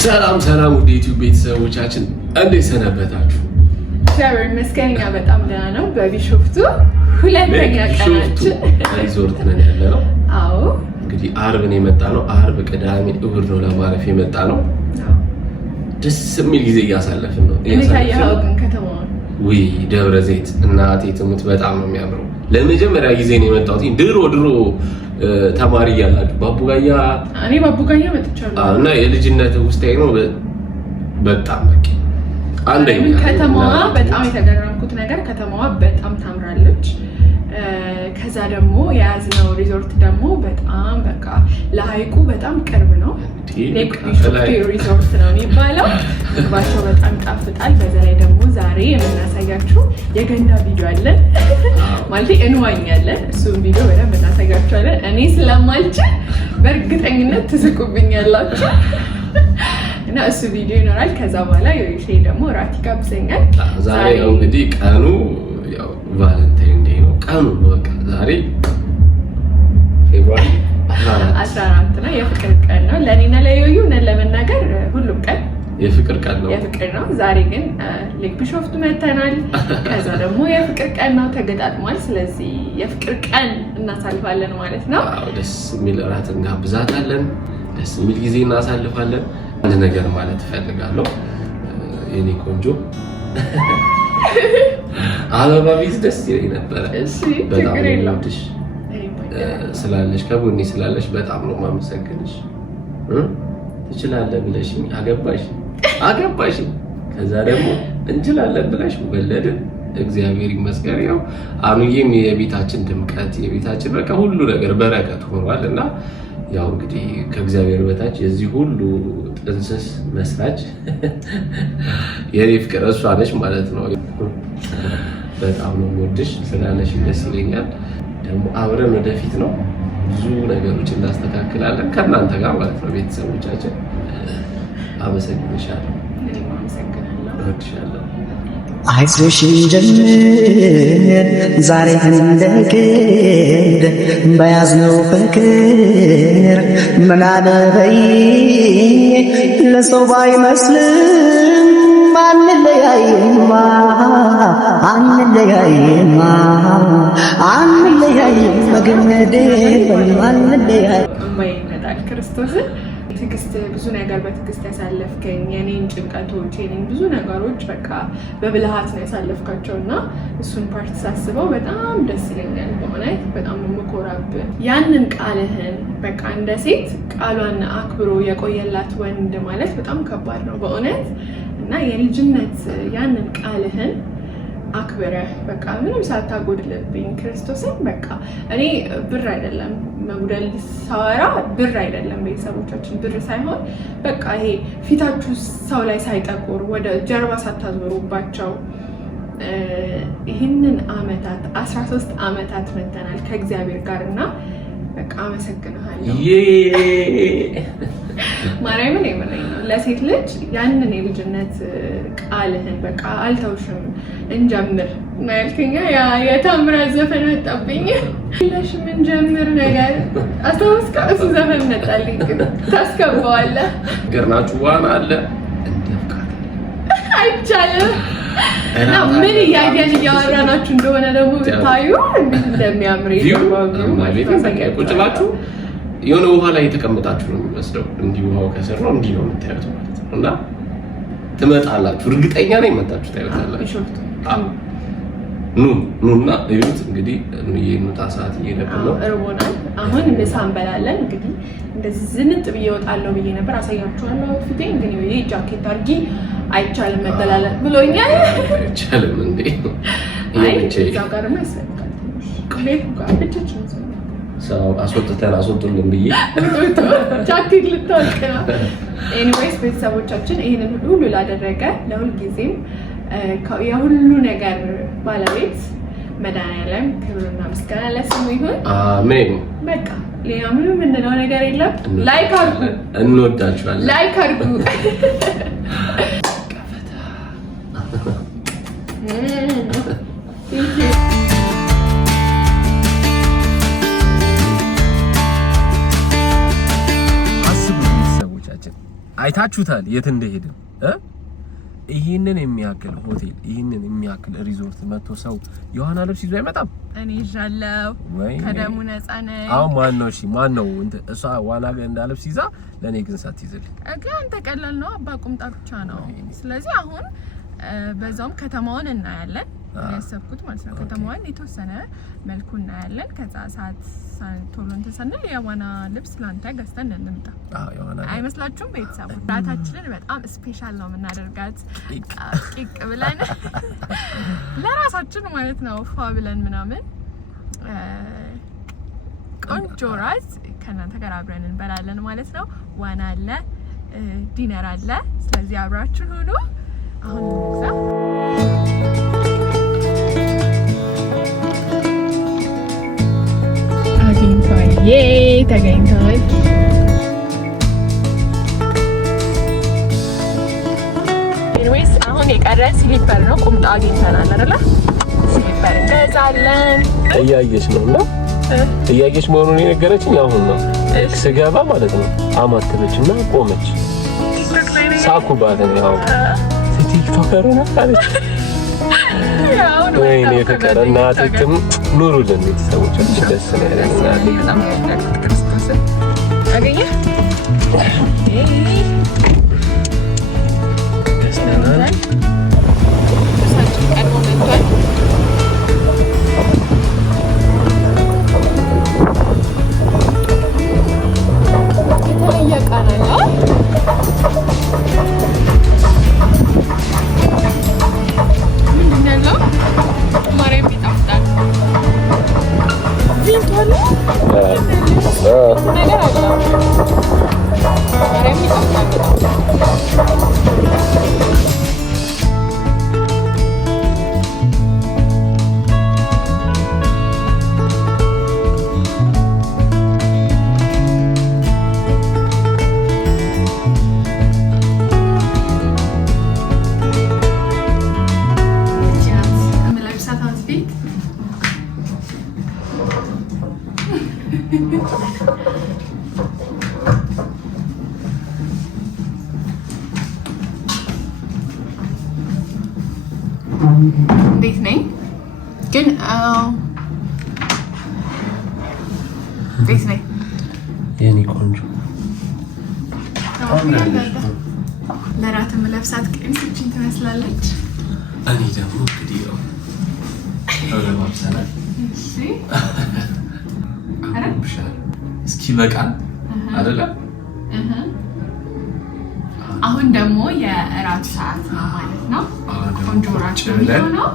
ሰላም ውድ ዩቲዩብ ቤተሰቦቻችን እንዴት ሰነበታችሁ? እግዚአብሔር ይመስገን በጣም ደህና ነው። በቢሾፍቱ ሁለተኛ ቀናችን ሪዞርት ነን ያለነው። አዎ እንግዲህ አርብ ነው የመጣ ነው። አርብ፣ ቅዳሜ፣ እሁድ ነው ለማረፍ የመጣ ነው። ደስ የሚል ጊዜ እያሳለፍን ነው። እያሳለፍን ግን ከተማው ወይ ደብረ ዘይት እናቴ ትሙት በጣም ነው የሚያምረው። ለመጀመሪያ ጊዜ ነው የመጣሁት። ድሮ ተማሪ እያላችሁ ባቡጋያ መጥቻለሁ እና የልጅነት ውስጥ ነው በጣም በቃ አንደኛ ከተማዋ በጣም የተገረምኩት ነገር ከተማዋ በጣም ታምራለች። ከዛ ደግሞ የያዝነው ሪዞርት ደግሞ በጣም በቃ ለሃይቁ በጣም ቅርብ ነው። ሌክ ቢሾፍቱ ሪዞርት ነው የሚባለው። ምግባቸው በጣም ይጣፍጣል። በዛ ላይ ደግሞ ዛሬ የምናሳያችሁ የገንዳ ቪዲዮ አለን ማለት እንዋኛለን። እሱም ቪዲዮ በደንብ እናሳያችኋለን። እኔ ስለማልችል በእርግጠኝነት ትስቁብኛላችሁ እና እሱ ቪዲዮ ይኖራል። ከዛ በኋላ ዮይሼ ደግሞ ራት ይጋብዘኛል። ዛሬ እንግዲህ ቀኑ ያው ቫለንታይን ዴይ ነው ቀኑ። በቃ ዛሬ ፌብሩዋሪ 14 ነው። የፍቅር ቀን ነው ለኔና ለዮዩ ነን ለመናገር ሁሉም ቀን የፍቅር ቀን ነው። የፍቅር ነው። ዛሬ ግን ሌክ ቢሾፍቱ መተናል። ከዛ ደግሞ የፍቅር ቀን ነው ተገጣጥሟል። ስለዚህ የፍቅር ቀን እናሳልፋለን ማለት ነው። አዎ ደስ የሚል ራት እንጋብዛታለን። ደስ የሚል ጊዜ እናሳልፋለን። አንድ ነገር ማለት እፈልጋለሁ የኔ ቆንጆ አበባ ቢዝ ደስ ይለኝ ነበረ። እሺ በጣም ነው ስላለሽ ከጎኔ ስላለሽ በጣም ነው ማመሰግንሽ። ትችላለህ ብለሽኝ አገባሽ ከዛ ደግሞ እንችላለን ብለሽ ወለድን። እግዚአብሔር ይመስገን። ያው አኑዬም የቤታችን ድምቀት የቤታችን በቃ ሁሉ ነገር በረከት ሆኗል እና ያው እንግዲህ ከእግዚአብሔር በታች የዚህ ሁሉ ጥንስስ መስራች የኔ ፍቅር እሷ ነች ማለት ነው። በጣም ነው የምወድሽ ስላለሽ ደስ ይለኛል። ደግሞ አብረን ወደፊት ነው ብዙ ነገሮች እናስተካክላለን ከእናንተ ጋር ማለት ነው። ቤተሰቦቻችን አመሰግንሻለሁ። እወድሻለሁ። አይዞሽ እንጀምር ዛሬ እንደግድ በያዝነው ፍቅር ምን አለበይ ለሰው ባይመስልም አንለያይም መገመዴ አንለያይ ይመጣል ክርስቶስን ትግስት ብዙ ነገር በትግስት ያሳለፍከኝ የኔን ጭንቀቶች የኔን ብዙ ነገሮች በቃ በብልሃት ነው ያሳለፍካቸውና እሱን ፓርት ሳስበው በጣም ደስ ይለኛል። በእውነት በጣም የምኮራብህ ያንን ቃልህን በቃ እንደ ሴት ቃሏን አክብሮ የቆየላት ወንድ ማለት በጣም ከባድ ነው በእውነት እና የልጅነት ያንን ቃልህን አክብረህ በቃ ምንም ሳታጎድልብኝ ክርስቶስን በቃ እኔ ብር አይደለም መጉደል ሳወራ ብር አይደለም ቤተሰቦቻችን ብር ሳይሆን በቃ ይሄ ፊታችሁ ሰው ላይ ሳይጠቁር ወደ ጀርባ ሳታዞሩባቸው ይህንን አመታት 13 አመታት መተናል ከእግዚአብሔር ጋር እና በቃ አመሰግናለሁ። ማርያምን የምነኝ ነው ለሴት ልጅ ያንን የልጅነት ቃልህን በቃ አልተውሽም እንጀምር ማልከኛ የታምራት ዘፈን መጣብኝ ለሽም እንጀምር ነገር አስተውስካ እሱ ዘፈን መጣልኝ ግን ታስከባዋለህ ገርናችሁ ዋና አለ እንደፍቃት አይቻልም እና ምን እያየን እያወራናችሁ እንደሆነ ደግሞ ብታዩ እንዴት እንደሚያምር ቁጭላችሁ የሆነ ውሃ ላይ የተቀመጣችሁ ነው የሚመስለው። እንዲህ ውሃው ከስር ነው እንዲህ ነው የምታዩት ማለት ነው። እና ትመጣላችሁ እርግጠኛ ነኝ መጣችሁ ታዩታላችሁ። ኑና እዩት። እንግዲህ የኑታ ሰዓት እየደረሰ ነው። እርቦናል። አሁን ምሳ እንበላለን። እንግዲህ እንደዚህ ዝንጥ ብዬ እወጣለሁ ብዬ ነበር አሳያችኋለሁ ፊቴን ግን ይሄ ጃኬት አድርጊ አይቻልም መደላለን ብሎኛል። አይቻልም እንዴ? አይ እዛ ጋርማ ይሰጣል። ከሌላ ጋር ብቻችን ሰው አስወጡልን ብዬ ጃኬት ልታወልቅ ነው። ኤኒዌይስ ቤተሰቦቻችን ይሄንን ሁሉ ላደረገ ለሁል ጊዜም የሁሉ ነገር ባለቤት መድኃኒዓለም ክብርና ምስጋና ለስሙ ይሁን። አሜን። በቃ ሌላ ምንም የምንለው ነገር የለም። ላይክ አድርጉ። እንወዳችኋለን። ላይክ አድርጉ። አይታችሁታል የት እንደሄደ ይሄንን የሚያክል ሆቴል ይሄንን የሚያክል ሪዞርት መጥቶ ሰው የዋና ልብስ ይዞ አይመጣም። እኔ ይዣለሁ ከደሙ ነፃ ነኝ። አሁን ማን ነው እሷ ዋና እንደ ልብስ ይዛ ለኔ ግን ሳትይዝልኝ አንተ ቀላል ነው አባ ቁምጣ ብቻ ነው። ስለዚህ አሁን በዛውም ከተማውን እናያለን ያሰብኩት ማለት ነው። ከተማውን የተወሰነ መልኩ እናያለን። ከዛ ሰዓት ቶሎ እንተሰነል የዋና ልብስ ላንተ ገዝተን እንምጣ። አይመስላችሁም? ቤተሰቦች ራታችንን በጣም ስፔሻል ነው የምናደርጋት። ቂቅ ብለን ለራሳችን ማለት ነው ፏ ብለን ምናምን ቆንጆ ራት ከእናንተ ጋር አብረን እንበላለን ማለት ነው። ዋና አለ፣ ዲነር አለ። ስለዚህ አብራችን ሆኖ አሁን እንግዛ። ተገኝተዋል። ኤኒዌይስ አሁን የቀረ ስሊፐር ነው። ቁምጣ አግኝተናል አይደለ? ስሊፐር እንገዛለን። እያየሽ ነው እና እያየሽ መሆኑን የነገረችኝ አሁን ነው። ስገባ ማለት ነው አማተበችና ቆመች። ሳኩባት ነው ቲክቶከር ነው አለች። ወይኔ ፍቅር እናትክም ኑሩልን ቤተሰቦቻችን ደስ ያለኝ ክርስቶስ አገኘ ደስታናል ሳችን ቀድሞ መጥቷል። የተለየ ቃና ነው። እንዴት ነኝ ግን እንዴት ነኝ የኔ ቆንጆ? ለራት የምለብሳት ቀሚስ እቺን ትመስላለች። እኔ ደግሞ እንግዲህ ነው ተለባብሰናል። እሺ እስኪ በቃ አይደለ? አሁን ደግሞ የእራት ሰዓት ነው ማለት ነው። ቆንጆ እራት ነው።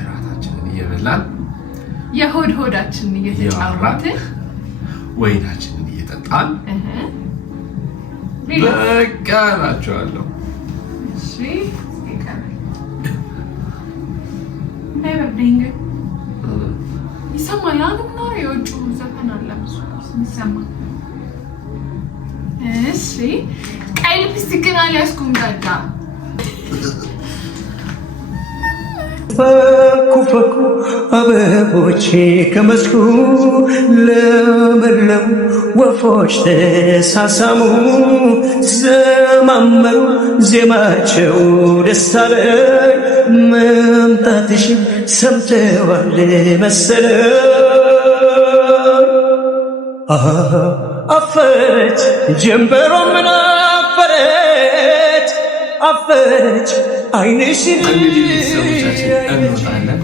እራታችንን እየበላን የሆዳችንን እየተጫወትን ወይናችንን እየጠጣን በቃ ናቸዋለሁ። እሺ ይሰማል። አሁንና የውጭ ዘፈን አለ ብዙ ይሰማል። እሺ ቀይ ሊፕስቲክ ግን አልያዝኩም። ዳዳ ፈኩ ፈኩ አበቦቼ ከመስኩ ለመለሙ ወፎች ተሳሳሙ ዘማመሩ ዜማቸው ደስ አለኝ መምጣትሽ ሰምተዋል መሰለኝ አፈረች ጀንበሮ ምን አፈረች አፈረች አይንሽን እንወጣለን።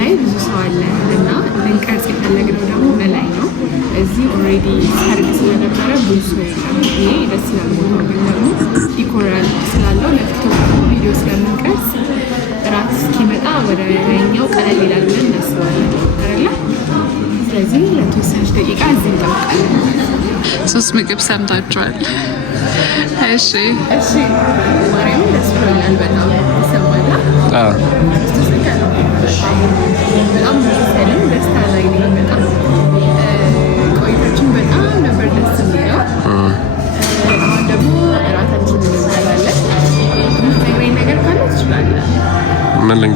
ላይ ብዙ ሰው አለ እና ልንቀርጽ የፈለግነው ደግሞ በላይ ነው። እዚህ ኦልሬዲ ሰርግ ስለነበረ ብዙ ሰው የለም። ይሄ ደስ ይላል። ቦታው ግን ደግሞ ዲኮራል ስላለው ለቲክቶክ ቪዲዮ ስለምንቀርጽ እራት እስኪመጣ ወደ ላይኛው ቀለል ይላል ብለን እናስባለን አይደለ? ስለዚህ ለተወሰነች ደቂቃ እዚህ እንጠብቃለን። 3 ምግብ ሰምታችኋል። እሺ ማርያም ደስ ብሎኛል። በጣም ይሰማል። በጣም ደስ ያለኝ ደስታ ላይ ነኝ በጣም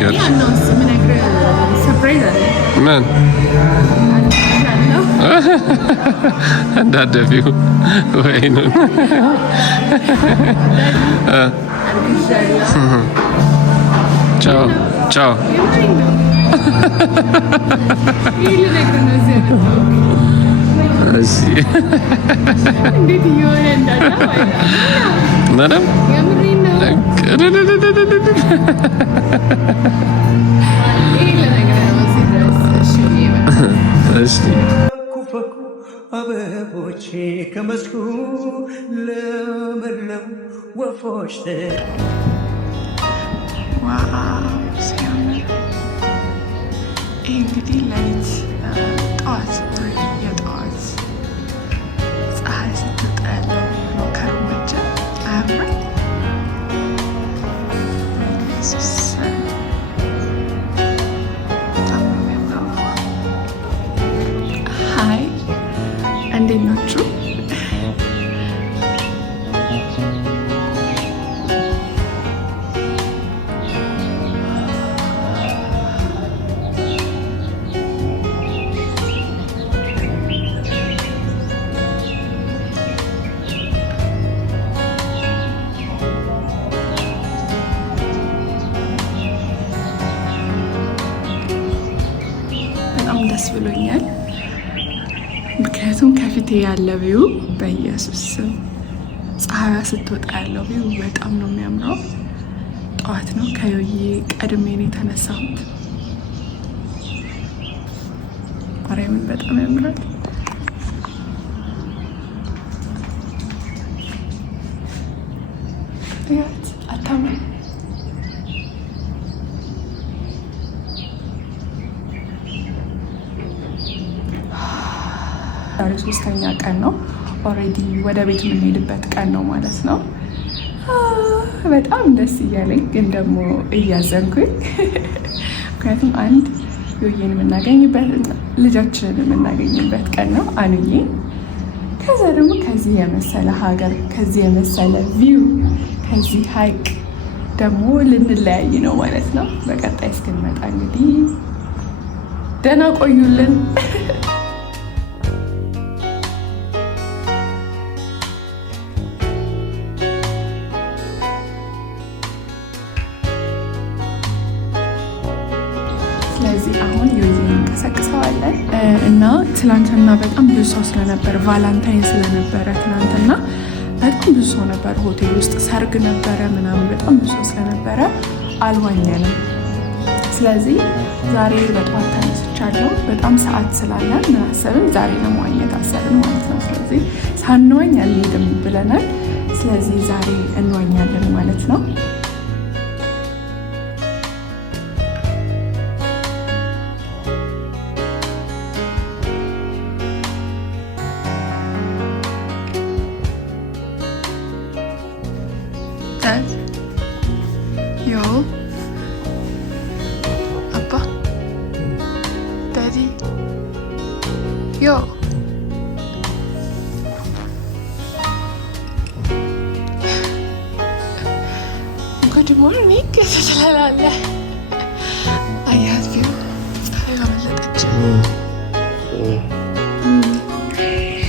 ንገር። ያናውስ ምን ነግረ ሰርፕራይዝ አለ። ምን እንዳደፊው ወይኑ ቻው ቻው። እሺ እንዴት እየሆነ እንዳለ ምንም አበቦቼ ከመስኩ ለመለሙ ወፎች ይህ እንግዲህ ሌሊት ጠዋት የጠዋት ፀሐይ ስትወጣ ያለው ነው። ከሩማችን አያምርም? በጣም ነው የሚያምረው። ሀይ እንዴት ናችሁ? ደስ ብሎኛል። ምክንያቱም ከፊቴ ያለ ቪው በኢየሱስ ስም ፀሐያ ስትወጣ ያለው ቪው በጣም ነው የሚያምረው። ጠዋት ነው ከዮዬ ቀድሜ ነው የተነሳሁት። ማርያምን በጣም ያምራል። ያት አታምሪ ዛሬ 3ኛ ቀን ነው። ኦልሬዲ ወደ ቤት የምንሄድበት ቀን ነው ማለት ነው። በጣም ደስ እያለኝ ግን ደግሞ እያዘንኩኝ፣ ምክንያቱም አንድ ዮዬን የምናገኝበት ልጃችንን የምናገኝበት ቀን ነው አኑዬ። ከዛ ደግሞ ከዚህ የመሰለ ሀገር፣ ከዚህ የመሰለ ቪው፣ ከዚህ ሀይቅ ደግሞ ልንለያይ ነው ማለት ነው። በቀጣይ እስክንመጣ እንግዲህ ደህና ቆዩልን። ስለዚህ አሁን ዮዬን እንቀሰቅሰዋለን እና ትላንትና በጣም ብዙ ሰው ስለነበር ቫላንታይን ስለነበረ ትናንትና በጣም ብዙ ሰው ነበር ሆቴል ውስጥ፣ ሰርግ ነበረ ምናምን፣ በጣም ብዙ ሰው ስለነበረ አልዋኘንም። ስለዚህ ዛሬ በጠዋት ተነስቻለሁ። በጣም ሰዓት ስላለን ምን አሰብን፣ ዛሬ ለመዋኘት አሰብን ማለት ነው። ስለዚህ ሳንዋኝ አልሄድም ብለናል። ስለዚህ ዛሬ እንዋኛለን ማለት ነው። Yo, Appa, Daddy, yo. Good morning. Ketlalala. I have you.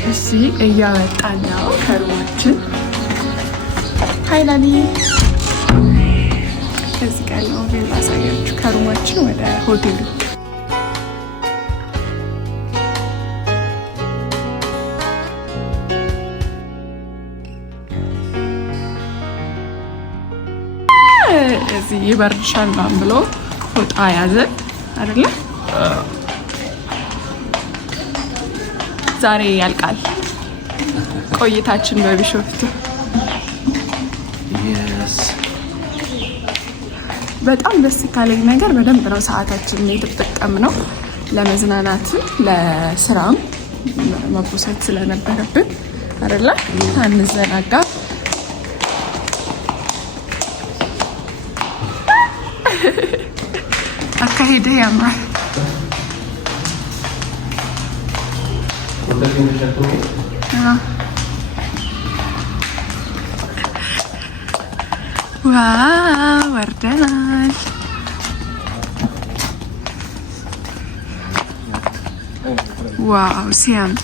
እዚህ እያወጣን ነው ከሩማችን። ሀይ ላሊ ከዚህ ጋር ነው ቪው ላሳያችሁ ከሩማችን ወደ ሆቴሉ። እዚህ ይበርድሻል ምናምን ብሎ ፎጣ ያዘን አይደለ? ዛሬ ያልቃል ቆይታችን በቢሾፍቱ። በጣም ደስ ካለኝ ነገር በደንብ ነው ሰዓታችንን የተጠቀምነው። ለመዝናናትም ለስራም መቦሰት ስለነበረብን አይደለ? አንዘናጋ። አካሄድህ ያምራል። ዋው ወርደናል። ዋው ሲያምር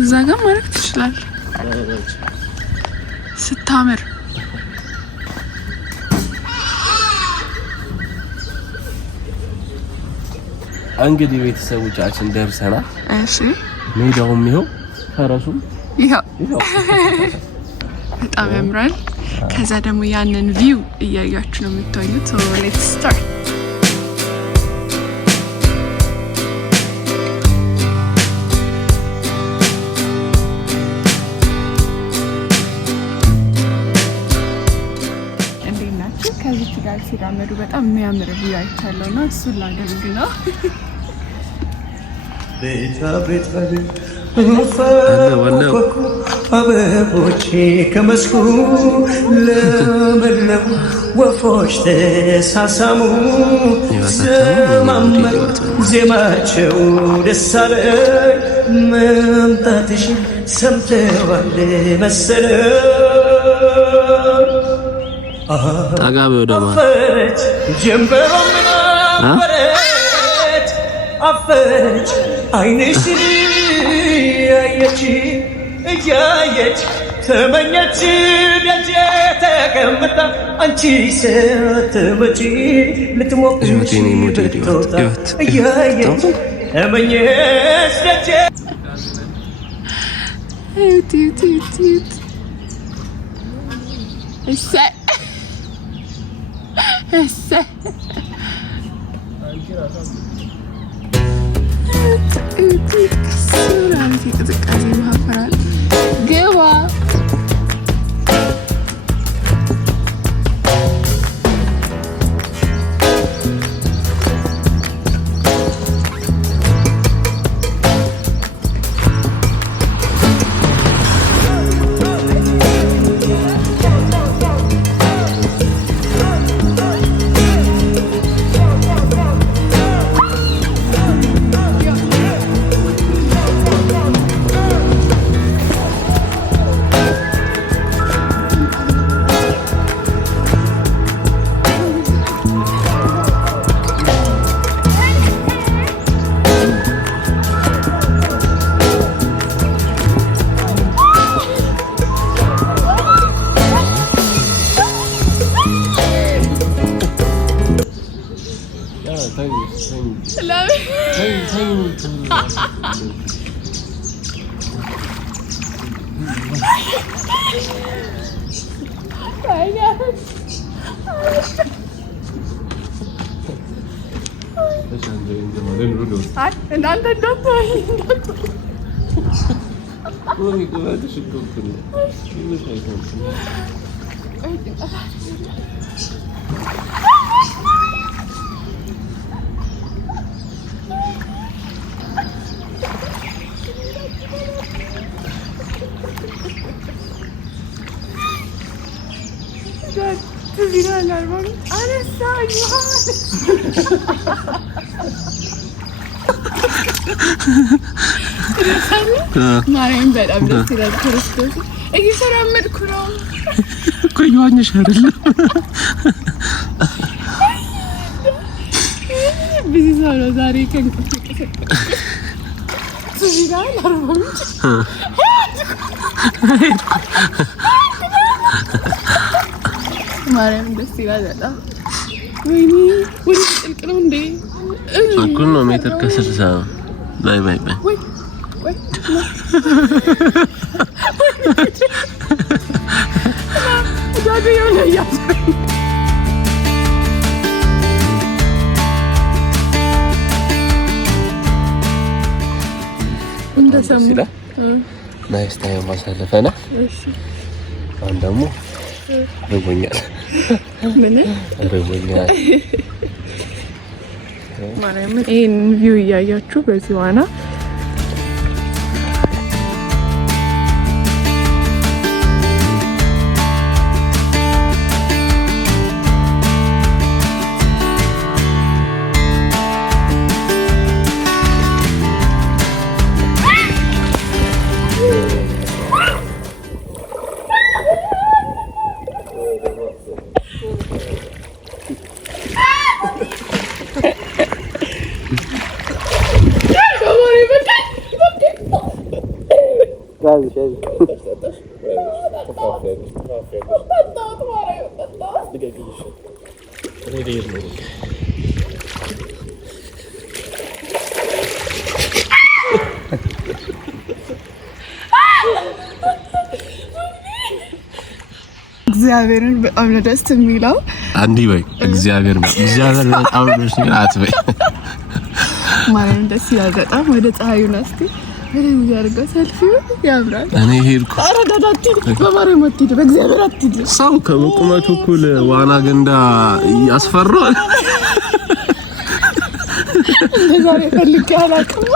እዛ ጋር ማድረግ ትችላለህ ስታምር እንግዲህ ቤተሰቦቻችን ደርሰናል እሺ ሜዳውም ይኸው ፈረሱም ይኸው በጣም ያምራል ከዛ ደግሞ ያንን ቪው እያያችሁ ነው የምትወዩት so let's start ከዚህ ጋር ሲራመዱ በጣም የሚያምር ቪው አይቻለውና እሱን ላደርግ ነው አበቦቼ ከመስኩ ለመለሙ ወፎች ተሳሳሙ ዘማመሩ ዜማቸው ደስ አለኝ መምጣትሽ ሰምተዋል መሰለኝ አጋቤ ወደማ ጀንበሮም አፈረች አፈረች አይንሽን ያየች እያየች ተመኘች ደጄ ተቀምጣ አንቺ ስትመጪ ልትሞቅሽ ብትወጣ እያየች ተመኘች ደጄ እናንተ እንደምታይ ማርያም በጣም ደስ ይላል ክርስቶስ እየተራመድኩ ነው እኮ ይዋኝሽ አይደለም ብዙ ሰው ነው ዛሬ ከእንቅልፍ ትዚራል አርባም ማርያም ደስ ይላል በጣም ወይኔ ወደ ጥልቅ ነው እንዴ እኩል ነው ሜትር ከ60 ባይ ባይ ባይ ወይ ዳዲ ያያ እንደሰሙ ናይስ ታይም ማሳለፈና እሺ አሁን ደግሞ ርቦኛል ምን ርቦኛል ማርያም ይሄን ቪው እያያችሁ በዚህ ዋና እግዚአብሔርን በጣም ነው ደስ የሚለው። አንዲ ወይ እግዚአብሔር በጣም ደስ የሚለው አትበይ። ማርያም ደስ ይላል በጣም። ወደ ፀሐዩ ናስቲ ወደዚህ ያርገው ሰልፊው ያምራል። እኔ ሄድኩ። ኧረ ዳዳቲ በማርያም አትሂድ፣ በእግዚአብሔር አትሂድ። ሰው ከመቆማቱ እኩል ዋና ገንዳ ያስፈራል። እንደዛሬ ፈልጌ አላውቅም።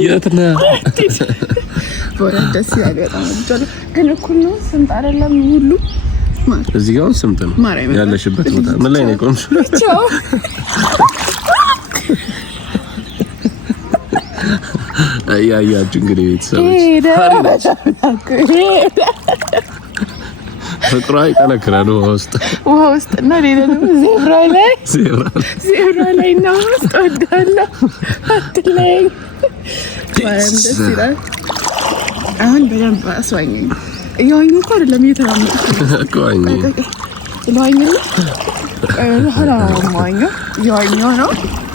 የት ነህ? ወራድ ደስ ይላል በጣም እንጃ። ግን እኩል ነው ስምጥ አይደለም ሁሉ እዚህ ጋር ስምጥ ነው ያለሽበት ቦታ። ምን ላይ ነው ቆምሽ? ቻው አያያችሁ እንግዲህ ቤተሰቦች ፍቅሯ ይጠነክራል። ውሃ ውስጥ እና ሌላ ደግሞ ዜብራ ላይ ነው ውስጥ ወዳለሁ አትለኝ። ማርያም ደስ ይላል። አሁን በደንብ አስዋኘኝ። እየዋኘሁ እኮ አይደለም እየተራመድኩ እኮ ዋኘኝ።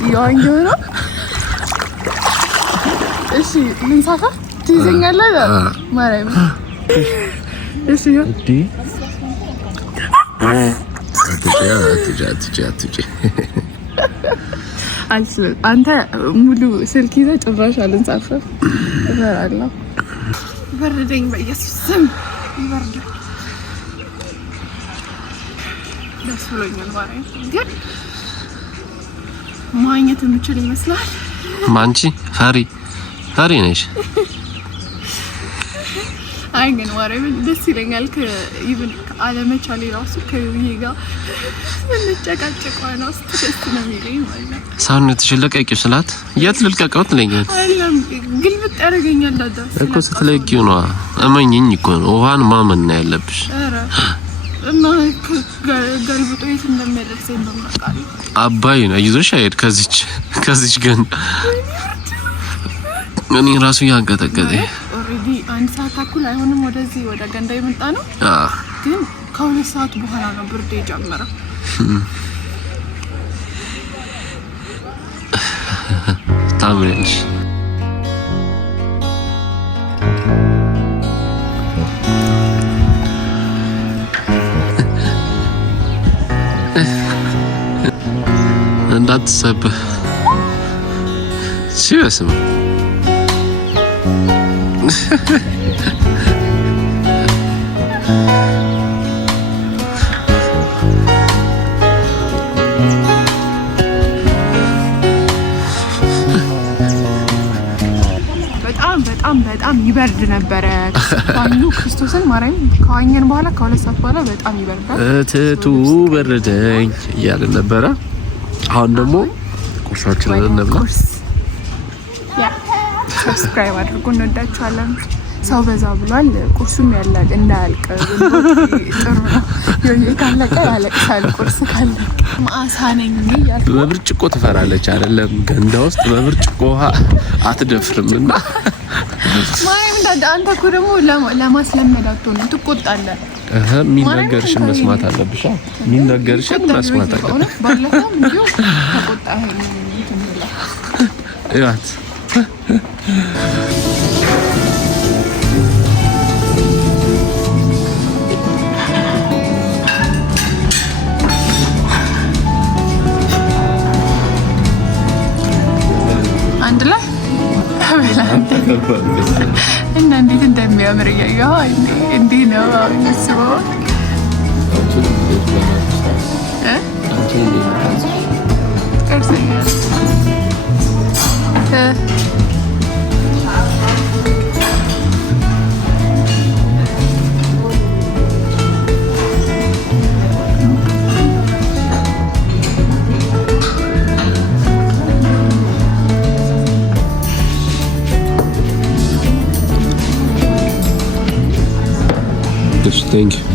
እየዋኘሁ ነው። እሺ ልንሳፋ ትይዘኛለህ? ማርያም እሺ አንተ ሙሉ ስልክ ይዘህ ጭራሽ አልንሳፈፍ። እፈራለሁ። በረደኝ በኢየሱስ ስም ይበርዳል። ደስ ብሎኛል። ማርያም ግን ማግኘት የምችል ይመስላል። ማንቺ ፈሪ ነሽ? አይ ግን ማርያም ደስ ይለኛል። ከኢቭን አለመቻሌ ራሱ ከዩዬ ጋር እንጨቃጨቀው ነው ደስ ነው የሚለኝ ማለት ነው። ሰውነትሽን ለቀቂው ስላት የት ልልቀቀው ትለኛለች። አይደለም ግልብጥ ያደርገኛል ዳዳ እኮ ስትለቂው ነው። እመኝኝ እኮ ነው ውሃን ማመን ነው ያለብሽ። ኧረ እና ገልብጦ የት እንደሚያደርሰኝ በማቃል አባይ ነው ይዞሽ አይሄድ ከዚች ግን እኔ ራሱ ያንቀጠቀጠኝ ኦሬዲ 1 ሰዓት ተኩል አይሆንም ወደዚህ ወደ ገንዳ የመጣ ነው። ግን ከ2 ሰዓት በኋላ ነው ብርድ የጀመረው። ታምሪያለሽ። እንዳትሰብህ ሲበስም በጣም ይበርድ ነበረ። ዋኙ ክርስቶስን ማርያም ከዋኘን በኋላ ከ2 ሰዓት በኋላ በጣም ይበርዳል። እትቱ በረደኝ እያልን ነበረ። አሁን ደግሞ ቁርሳችንን እንብላ። ሰብስክራይብ አድርጉ። እንወዳችኋለን። ሰው በዛ ብሏል። ቁርሱም ያላል እንዳያልቅ ጥሩ ነው። ካለቀ ያለቅሳል። ቁርስ ካለቀ ማአሳ ነኝ እያልኩ በብርጭቆ ትፈራለች አይደለም? ገንዳ ውስጥ በብርጭቆ ውሃ አትደፍርምና ማርያም አንተ እኮ ደግሞ ለማስለመድ አትሆንም፣ ትቆጣለህ። የሚነገርሽን መስማት አለብሽ። የሚነገርሽን መስማት አለብሽ። ባለፈው እንዲሁ ተቆጣኸኝ ትምላ እያት አንድ ላይ እና እንዴት እንደሚያምር እያየሁ እንዲህ ነው አስበው። Thank you.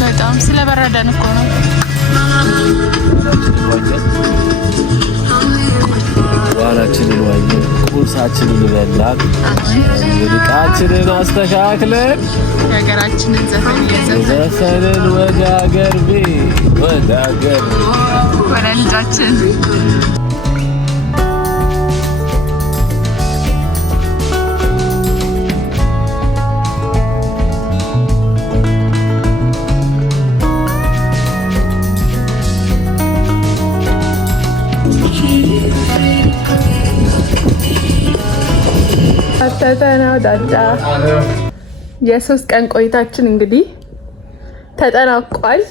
በጣም ስለበረደን እኮ ነው። ዋናችንን ዋኘን፣ ቁርሳችንን በላን፣ ዕቃችንን አስተካክለን የሀገራችንን ዘፈንን ወደ አገር ቤት ወደ ልጃችን ተተናው ዳዳ የ3 ቀን ቆይታችን እንግዲህ ተጠናቋል።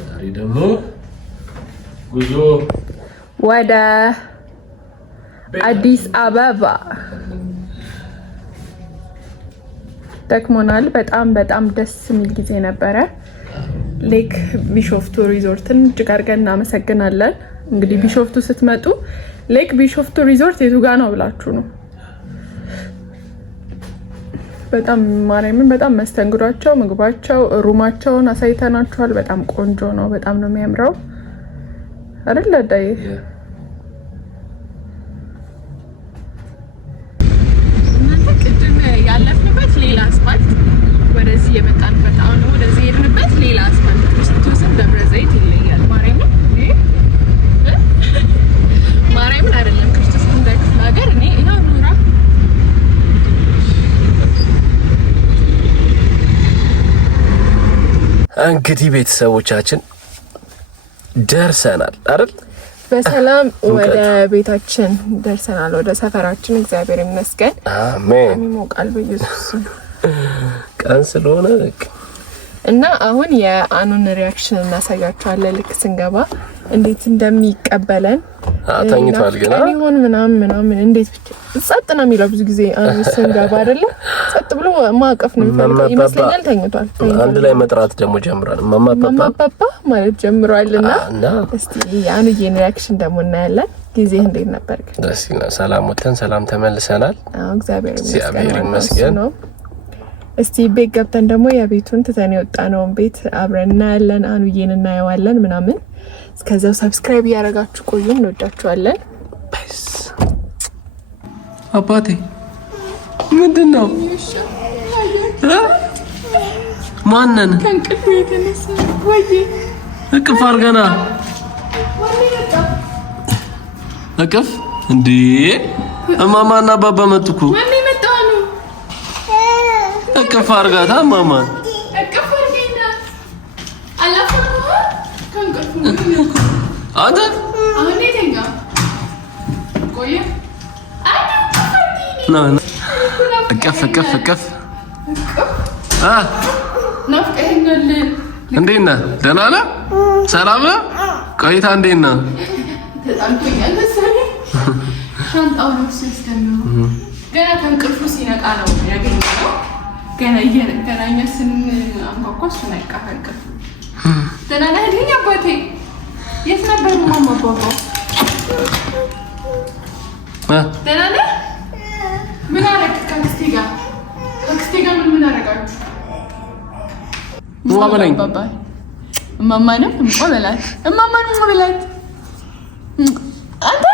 ዛሬ ደግሞ ጉዞ ወደ አዲስ አበባ ደክሞናል። በጣም ደስ የሚል ጊዜ ነበረ። ሌክ ቢሾፍቱ ሪዞርትን እጅግ አድርገን እናመሰግናለን። እንግዲህ ቢሾፍቱ ስትመጡ ሌክ ቢሾፍቱ ሪዞርት የቱ ጋ ነው ብላችሁ ነው። በጣም ማርያምን በጣም መስተንግዷቸው፣ ምግባቸው፣ ሩማቸውን አሳይተናችኋል። በጣም ቆንጆ ነው። በጣም ነው የሚያምረው አይደል አዳይ? እናንተ ቅድም ያለፍንበት ሌላ አስፋልት ወደዚህ የመጣንበት አሁን ወደዚህ የሄድንበት ሌላ አስፋልት ክርስቶስን ደብረ ዘይት ይለያል። ማርያምን አይደለም ክርስቶስ እንደክፍለ ሀገር እኔ ይሄው ኑራ እንግዲህ ቤተሰቦቻችን ደርሰናል አይደል? በሰላም ወደ ቤታችን ደርሰናል፣ ወደ ሰፈራችን። እግዚአብሔር ይመስገን። አሜን። ይሞቃል በኢየሱስ ቀን ስለሆነ እና አሁን የአኑን ሪያክሽን እናሳያችኋለን። ልክ ስንገባ እንዴት እንደሚቀበለን ተኝቷል። ግን ይሁን ምናምን እንዴት ብቻ ጸጥ ነው የሚለው። ብዙ ጊዜ አኑ ስንገባ አይደለ ጸጥ ብሎ ማቀፍ ነው የሚፈልገው ይመስለኛል። ተኝቷል። አንድ ላይ መጥራት ደግሞ ጀምሯል። ማማ ፓፓ ማለት ጀምሯልና እስቲ የአኑዬን ሪያክሽን ደግሞ እናያለን። ጊዜ እንዴት ነበር? ደስ ይላል። ሰላም ወጥተን ሰላም ተመልሰናል። እግዚአብሔር ይመስገን ነው። እስቲ ቤት ገብተን ደግሞ የቤቱን ትተን የወጣነውን ቤት አብረን እናያለን። አኑዬን እናየዋለን ምናምን። እስከዛው ሰብስክራይብ እያደረጋችሁ ቆዩ። እንወዳችኋለን። አባቴ ምንድነው? ማንን ከእንቅልፍ የተነሳ ወይ እቅፍ አድርገና እቅፍ እንዴ! እማማና አባባ መጡ እኮ። ማን የመጣው ነው? እቅፍ አድርጋታ እማማ እቅፍ አድርገና አላፈኩ ከእንቅልፍ አንተ አሁን የተኛ ቆየ። እቅፍ ናፍቀኸኛል። እንዴት ነህ? ደህና ነህ? ሰላም ነህ? ቆይታ እንዴት ነህ? ተጣልቶኛል መሰለኝ። ሻንጣው ነው ሲስተምሩ ገና ከእንቅልፉ ሲነቃ ነው ያገኘነው። ገና እየነገናኛ ስንአንኳኳ እሱን አይቃፈቅም። ደህና ነህ አባቴ? የት ነበሩ ማማ አባባ? ደህና ነህ? ምን አደረግህ ከአክስቴ ጋር? ከአክስቴ ጋር ምን አደረጋችሁ? በለኝ እማማንም በላት እማማንም በላት አንተ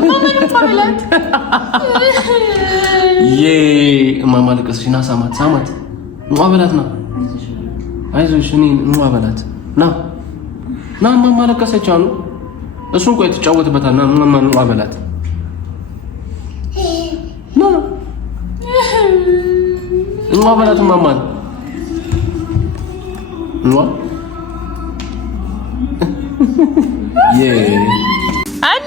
እማማንም በላት እማማ ልቀስሽ ና ሳማት በላት ና አይዞሽ እኔን በላት ና እማማ ለቀሰች አሉ። እሱን ቆይ ትጫወትበታል። ና እማማ በላት ና በላት እማማን አኑ